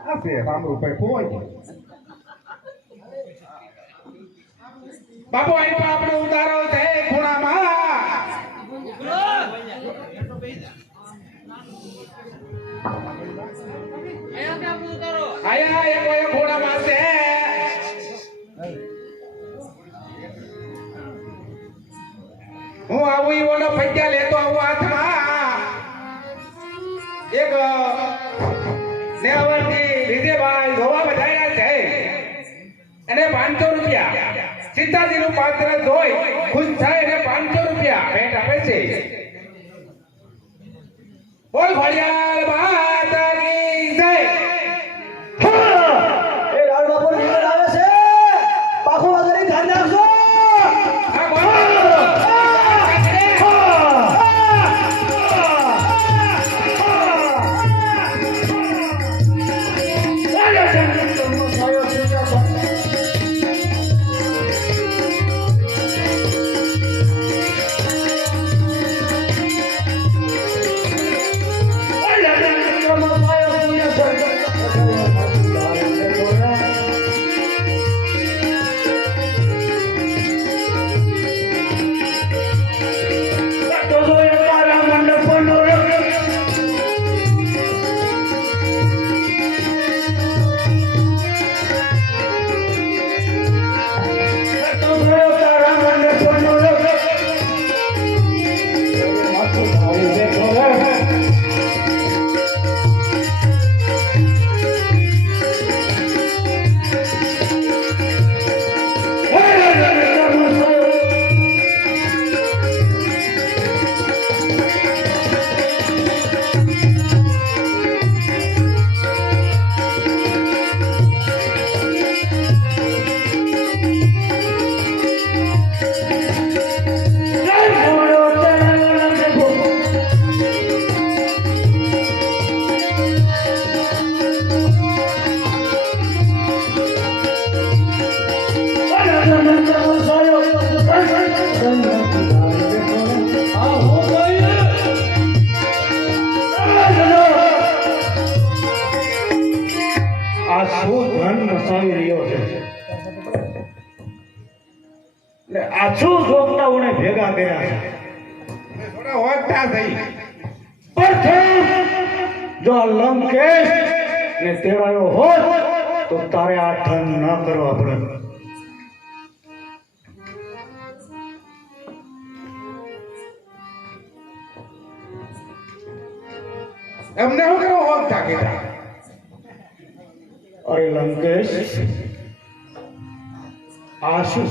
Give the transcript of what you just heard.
આ છે સામરું ભાઈ કોઈ બાપુ અહીં તો આપણે ઉતારો છે ખૂણામાં આયા એ ઓય ખૂણામાં છે હું આવું ઓલો પૈસા લેતો આવું હાથમાં એક નેવરથી વિજયભાઈ ધોવા બધાયા છે. એને પાંચસો રૂપિયા. સીતાજીનું પાત્ર જોઈ ખુશ થાય એને પાંચસો રૂપિયા. ભેટ આપે છે. બોલ ઘડિયાળ માતા Thank you. આ શું ધન નસાવી રહ્યો છે? એટલે ભેગા કર્યા છે? થોડા ઓળખતા થઈ પ્રથમ જો લંકેશ ને હોત તો તારે આ ઠંડ ન કરો પડે. એમને શું કરો ઓળખતા કીધા અરે લંકેશ આ શું?